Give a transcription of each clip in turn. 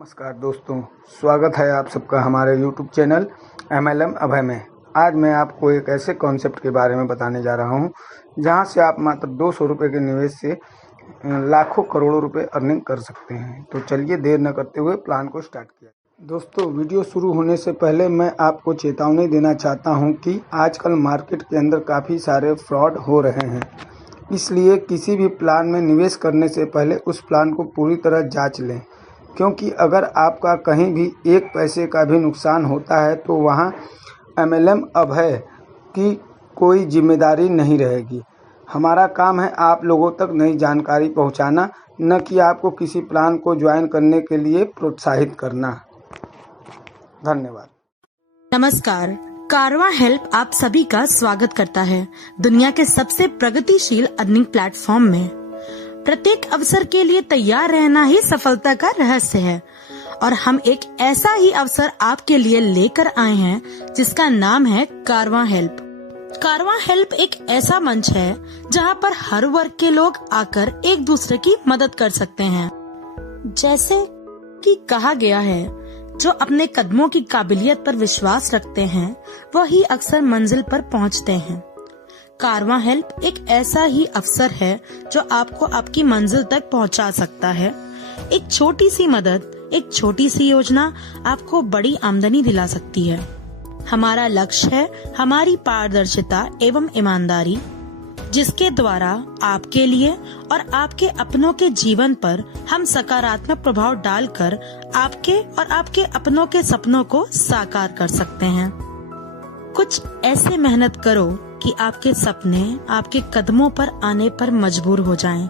नमस्कार दोस्तों, स्वागत है आप सबका हमारे YouTube चैनल MLM अभय में। आज मैं आपको एक ऐसे कॉन्सेप्ट के बारे में बताने जा रहा हूं जहां से आप मात्र 200 रुपये के निवेश से लाखों करोड़ों रुपए अर्निंग कर सकते हैं। तो चलिए देर न करते हुए प्लान को स्टार्ट किया। दोस्तों, वीडियो शुरू होने से पहले मैं आपको चेतावनी देना चाहता हूँ कि आजकल मार्केट के अंदर काफ़ी सारे फ्रॉड हो रहे हैं, इसलिए किसी भी प्लान में निवेश करने से पहले उस प्लान को पूरी तरह जाँच लें, क्योंकि अगर आपका कहीं भी एक पैसे का भी नुकसान होता है तो वहाँ MLM अभय की कोई जिम्मेदारी नहीं रहेगी। हमारा काम है आप लोगों तक नई जानकारी पहुँचाना, न कि आपको किसी प्लान को ज्वाइन करने के लिए प्रोत्साहित करना। धन्यवाद। नमस्कार, कारवां हेल्प आप सभी का स्वागत करता है दुनिया के सबसे प्रगतिशील अर्निंग प्लेटफॉर्म में। प्रत्येक अवसर के लिए तैयार रहना ही सफलता का रहस्य है और हम एक ऐसा ही अवसर आपके लिए लेकर आए हैं जिसका नाम है कारवां हेल्प। कारवां हेल्प एक ऐसा मंच है जहां पर हर वर्ग के लोग आकर एक दूसरे की मदद कर सकते हैं। जैसे कि कहा गया है, जो अपने कदमों की काबिलियत पर विश्वास रखते हैं वही अक्सर मंजिल पर पहुंचते हैं। कारवां हेल्प एक ऐसा ही अवसर है जो आपको आपकी मंजिल तक पहुंचा सकता है। एक छोटी सी मदद, एक छोटी सी योजना आपको बड़ी आमदनी दिला सकती है। हमारा लक्ष्य है हमारी पारदर्शिता एवं ईमानदारी, जिसके द्वारा आपके लिए और आपके अपनों के जीवन पर हम सकारात्मक प्रभाव डालकर आपके और आपके अपनों के सपनों को साकार कर सकते हैं। कुछ ऐसे मेहनत करो कि आपके सपने आपके कदमों पर आने पर मजबूर हो जाएं।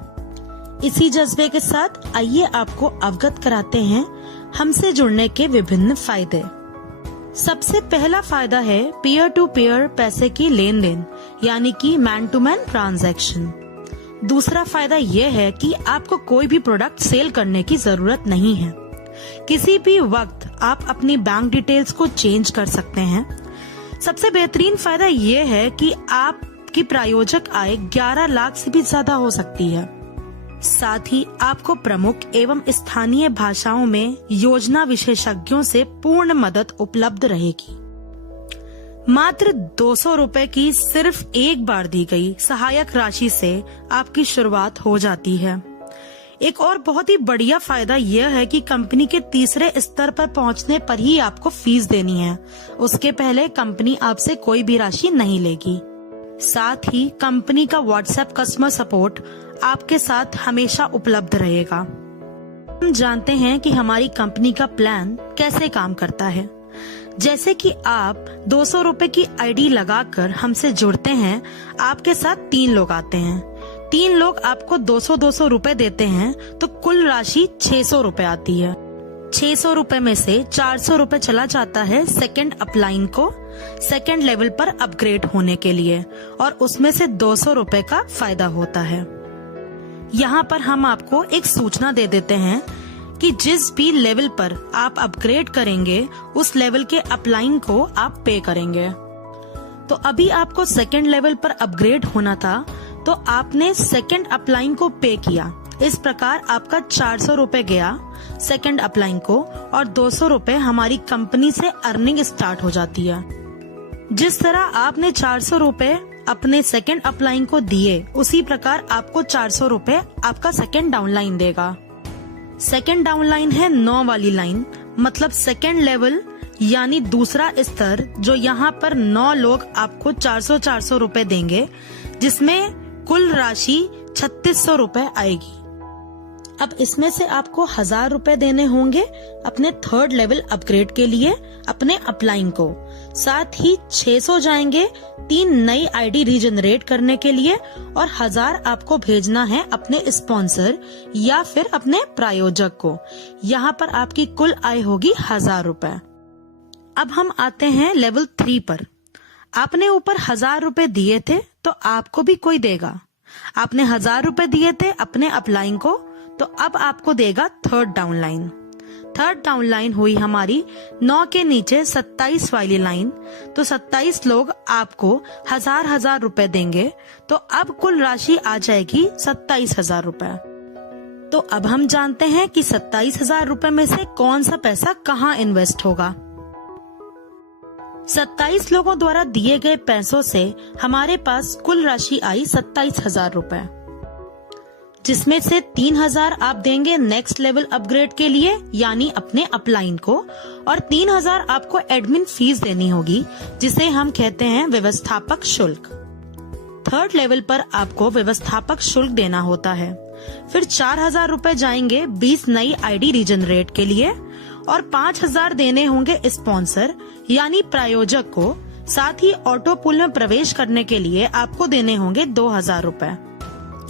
इसी जज्बे के साथ आइए आपको अवगत कराते हैं हमसे जुड़ने के विभिन्न फायदे। सबसे पहला फायदा है पीयर टू पीयर पैसे की लेन देन, यानी कि मैन टू मैन ट्रांजैक्शन। दूसरा फायदा यह है कि आपको कोई भी प्रोडक्ट सेल करने की जरूरत नहीं है। किसी भी वक्त आप अपनी बैंक डिटेल्स को चेंज कर सकते हैं। सबसे बेहतरीन फायदा ये है कि आपकी प्रायोजक आय 11 लाख से भी ज्यादा हो सकती है। साथ ही आपको प्रमुख एवं स्थानीय भाषाओं में योजना विशेषज्ञों से पूर्ण मदद उपलब्ध रहेगी। मात्र 200 रुपए की सिर्फ एक बार दी गई सहायक राशि से आपकी शुरुआत हो जाती है। एक और बहुत ही बढ़िया फायदा यह है कि कंपनी के तीसरे स्तर पर पहुंचने पर ही आपको फीस देनी है। उसके पहले कंपनी आपसे कोई भी राशि नहीं लेगी। साथ ही कंपनी का व्हाट्सएप कस्टमर सपोर्ट आपके साथ हमेशा उपलब्ध रहेगा। हम जानते हैं कि हमारी कंपनी का प्लान कैसे काम करता है। जैसे कि आप 200 रुपए की आईडी लगाकर हमसे जुड़ते हैं, आपके साथ 3 लोग आते हैं। 3 लोग आपको 200-200 रुपए देते हैं तो कुल राशि 600 रुपए आती है। 600 रुपए में से 400 रुपए चला जाता है सेकंड अपलाइन को सेकंड लेवल पर अपग्रेड होने के लिए, और उसमें से 200 रुपए का फायदा होता है। यहाँ पर हम आपको एक सूचना दे देते हैं कि जिस भी लेवल पर आप अपग्रेड करेंगे उस लेवल के अपलाइन को आप पे करेंगे। तो अभी आपको सेकंड लेवल पर अपग्रेड होना था तो आपने सेकंड अपलाइन को पे किया। इस प्रकार आपका 400 रुपए गया सेकंड अपलाइन को और 200 रुपए हमारी कंपनी से अर्निंग स्टार्ट हो जाती है। जिस तरह आपने 400 रुपए अपने सेकंड अपलाइन को दिए, उसी प्रकार आपको 400 रुपए आपका सेकंड डाउनलाइन देगा। सेकंड डाउनलाइन है 9 वाली लाइन, मतलब सेकंड लेवल यानी दूसरा स्तर, जो यहाँ पर 9 लोग आपको 400-400 रुपए देंगे, जिसमें कुल राशि 3600 रुपए आएगी। अब इसमें से आपको 1000 रुपए देने होंगे अपने थर्ड लेवल अपग्रेड के लिए अपने अपलाइन को। साथ ही 600 जाएंगे 3 नई आईडी रीजनरेट करने के लिए, और 1000 आपको भेजना है अपने स्पॉन्सर या फिर अपने प्रायोजक को। यहाँ पर आपकी कुल आय होगी 1000 रुपए। अब हम आते हैं लेवल 3 पर। आपने ऊपर 1000 रुपए दिए थे तो आपको भी कोई देगा। आपने 1000 रुपए दिए थे अपने अपलाइन को, तो अब आपको देगा थर्ड डाउनलाइन। थर्ड डाउनलाइन हुई हमारी 9 के नीचे 27 वाली लाइन, तो 27 लोग आपको 1000 रुपए देंगे, तो अब कुल राशि आ जाएगी 27,000 रुपए। तो अब हम जानते हैं कि 27,000 रुपए में से कौन सा पैसा कहाँ इन्वेस्ट होगा। 27 लोगों द्वारा दिए गए पैसों से हमारे पास कुल राशि आई 27,000 रुपए, जिसमें से 3,000 आप देंगे नेक्स्ट लेवल अपग्रेड के लिए यानी अपने अपलाइन को, और 3,000 आपको एडमिन फीस देनी होगी जिसे हम कहते हैं व्यवस्थापक शुल्क। थर्ड लेवल पर आपको व्यवस्थापक शुल्क देना होता है। फिर 4,000 रुपए जाएंगे 20 नई आईडी रीजनरेट के लिए, और 5,000 देने होंगे स्पॉन्सर यानी प्रायोजक को। साथ ही ऑटो पूल में प्रवेश करने के लिए आपको देने होंगे 2,000 रुपए।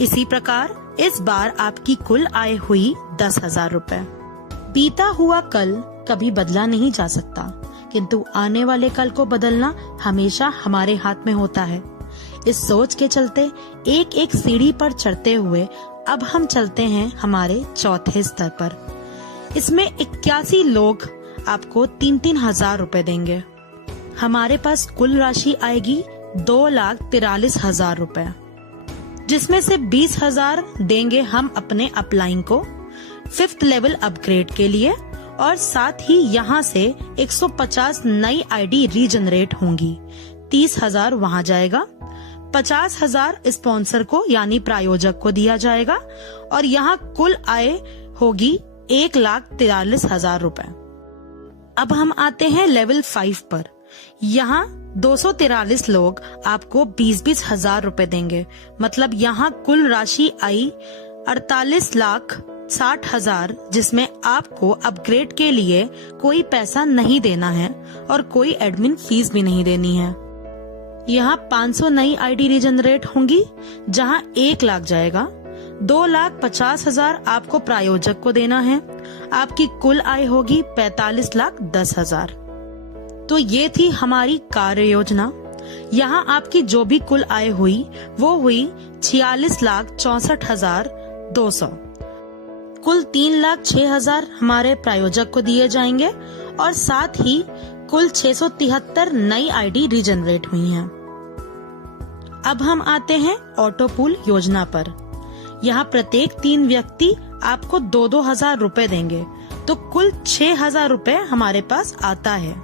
इसी प्रकार इस बार आपकी कुल आय हुई 10,000 रुपए। बीता हुआ कल कभी बदला नहीं जा सकता, किंतु आने वाले कल को बदलना हमेशा हमारे हाथ में होता है। इस सोच के चलते एक एक सीढ़ी पर चढ़ते हुए अब हम चलते हैं हमारे चौथे स्तर पर। इसमें 81 लोग आपको 3,000 रुपए देंगे। हमारे पास कुल राशि आएगी 2,43,000 रुपए, जिसमें से 20,000 देंगे हम अपने अपलाइन को 5th लेवल अपग्रेड के लिए, और साथ ही यहाँ से 150 नई आईडी रीजनरेट होंगी। 30,000 वहाँ जाएगा, 50,000 स्पॉन्सर को यानी प्रायोजक को दिया जाएगा, और यहाँ कुल आय होगी 1,43,000 रुपए। अब हम आते हैं लेवल 5 पर। यहाँ 243 लोग आपको 20,000 रुपए देंगे। मतलब यहाँ कुल राशि आई 48,60,000, जिसमें आपको अपग्रेड के लिए कोई पैसा नहीं देना है और कोई एडमिन फीस भी नहीं देनी है। यहाँ 500 नई आईडी रीजनरेट होंगी, जहाँ 1 लाख जाएगा। 2,50,000 आपको प्रायोजक को देना है। आपकी कुल आय होगी 45,10,000। तो ये थी हमारी कार्य योजना। यहाँ आपकी जो भी कुल आय हुई वो हुई 46,64,200। कुल 3,06,000 हमारे प्रायोजक को दिए जाएंगे, और साथ ही कुल 673 नई आईडी रीजनरेट हुई हैं। अब हम आते हैं ऑटो पूल योजना पर। यहाँ प्रत्येक 3 व्यक्ति आपको 2,000 रुपए देंगे, तो कुल 6,000 रुपए हमारे पास आता है,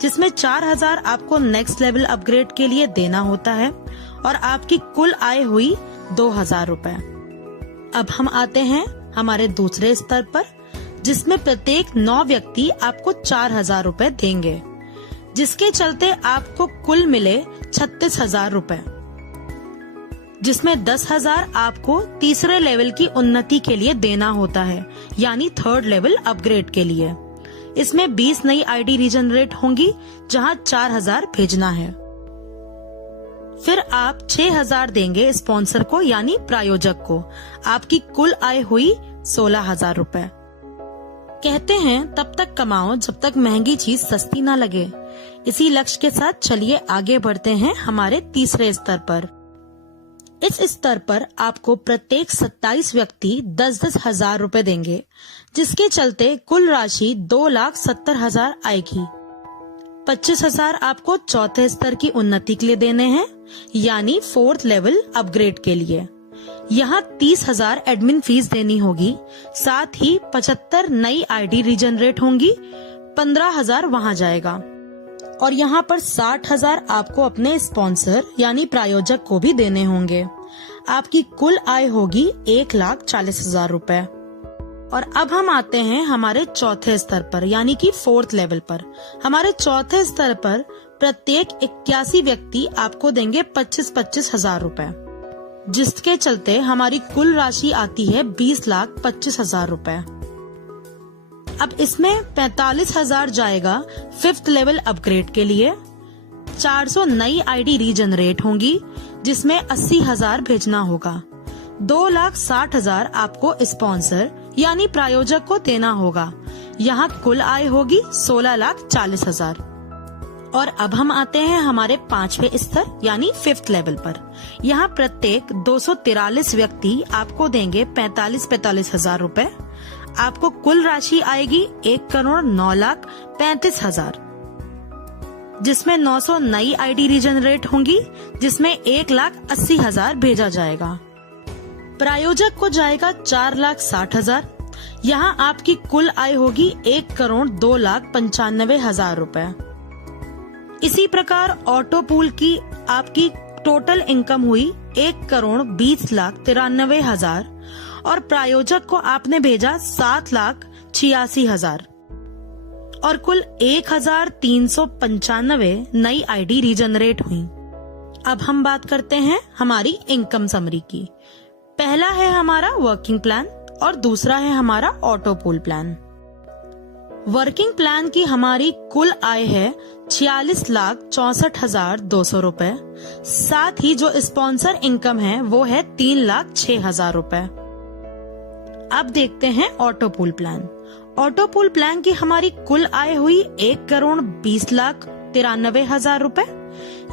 जिसमें 4,000 आपको नेक्स्ट लेवल अपग्रेड के लिए देना होता है, और आपकी कुल आय हुई 2,000 रुपए। अब हम आते हैं हमारे दूसरे स्तर पर, जिसमें प्रत्येक 9 व्यक्ति आपको 4,000 रुपए देंगे, जिसके चलते आपको कुल मिले 36,000 रुपए, जिसमें 10,000 आपको तीसरे लेवल की उन्नति के लिए देना होता है यानी 3rd लेवल अपग्रेड के लिए। इसमें 20 नई आईडी रीजनरेट होंगी, जहां 4,000 भेजना है। फिर आप 6,000 देंगे स्पॉन्सर को यानी प्रायोजक को। आपकी कुल आय हुई 16,000 रुपए। कहते हैं तब तक कमाओ जब तक महंगी चीज सस्ती ना लगे। इसी लक्ष्य के साथ चलिए आगे बढ़ते हैं हमारे तीसरे स्तर पर। इस स्तर पर आपको प्रत्येक 27 व्यक्ति 10,000 रुपए देंगे, जिसके चलते कुल राशि 2,70,000 आएगी। 25,000 आपको चौथे स्तर की उन्नति के लिए देने हैं यानी 4th लेवल अपग्रेड के लिए। यहाँ 30,000 एडमिन फीस देनी होगी। साथ ही 75 नई आईडी रीजनरेट होंगी, 15,000 वहाँ जाएगा, और यहाँ पर 60,000 आपको अपने स्पॉन्सर यानी प्रायोजक को भी देने होंगे। आपकी कुल आय होगी 1,40,000 रुपए। और अब हम आते हैं हमारे चौथे स्तर पर यानी कि 4th लेवल पर। हमारे चौथे स्तर पर प्रत्येक 81 व्यक्ति आपको देंगे 25,000 रुपए, जिसके चलते हमारी कुल राशि आती है 20,25,000 रुपए। अब इसमें 45,000 जाएगा 5th लेवल अपग्रेड के लिए। 400 नई आईडी रीजनरेट होंगी, जिसमें 80,000 भेजना होगा। 2,60,000 आपको स्पॉन्सर यानी प्रायोजक को देना होगा। यहाँ कुल आय होगी 16,40,000। और अब हम आते हैं हमारे 5वें स्तर यानी 5th लेवल पर। यहाँ प्रत्येक 243 व्यक्ति आपको देंगे 45,000 रुपए। आपको कुल राशि आएगी 1,09,35,000, जिसमें 900 नई आईडी रीजनरेट होंगी, जिसमें 1,80,000 भेजा जाएगा। प्रायोजक को जाएगा 4,60,000। यहाँ आपकी कुल आय होगी 1,02,95,000 रुपए। इसी प्रकार ऑटो पूल की आपकी टोटल इनकम हुई 1,20,93,000 और प्रायोजक को आपने भेजा 7,86,000 और कुल 1,395 नई आईडी रीजनरेट हुई। अब हम बात करते हैं हमारी इनकम समरी की। पहला है हमारा वर्किंग प्लान और दूसरा है हमारा auto pool plan. Working plan की हमारी कुल आय है 46,64,200 रुपए। साथ ही जो स्पॉन्सर इनकम है वो है 3,06,000 रुपए। अब देखते हैं auto pool plan. Auto pool plan की हमारी कुल आय हुई 1,20,93,000 रुपए।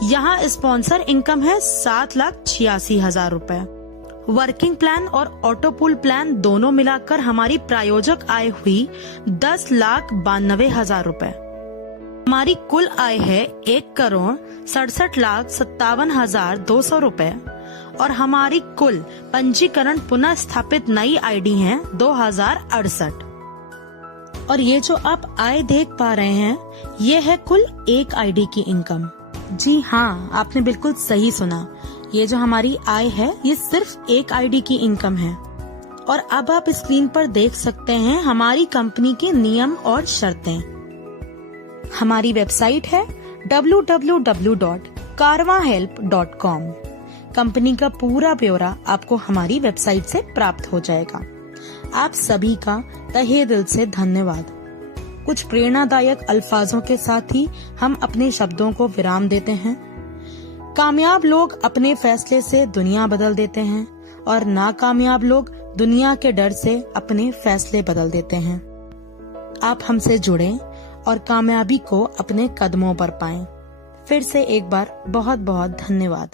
यहाँ स्पॉन्सर इनकम है 7,86,000 रुपए। वर्किंग प्लान और ऑटो पूल प्लान दोनों मिलाकर हमारी प्रायोजक आय हुई 10,92,000 रुपए। हमारी कुल आय है 1,67,57,200 रुपए और हमारी कुल पंजीकरण पुनः स्थापित नई आईडी है 2,068। और ये जो आप आय देख पा रहे हैं ये है कुल एक आईडी की इनकम। जी हाँ, आपने बिल्कुल सही सुना। ये जो हमारी आय है ये सिर्फ एक आईडी की इनकम है। और अब आप स्क्रीन पर देख सकते हैं हमारी कंपनी के नियम और शर्तें। हमारी वेबसाइट है www.karwahelp.com। कंपनी का पूरा ब्यौरा आपको हमारी वेबसाइट से प्राप्त हो जाएगा। आप सभी का तहे दिल से धन्यवाद। कुछ प्रेरणादायक अल्फाजों के साथ ही हम अपने शब्दों को विराम देते हैं। कामयाब लोग अपने फैसले से दुनिया बदल देते हैं और नाकामयाब लोग दुनिया के डर से अपने फैसले बदल देते हैं। आप हमसे जुड़ें और कामयाबी को अपने कदमों पर पाएं। फिर से एक बार बहुत बहुत धन्यवाद।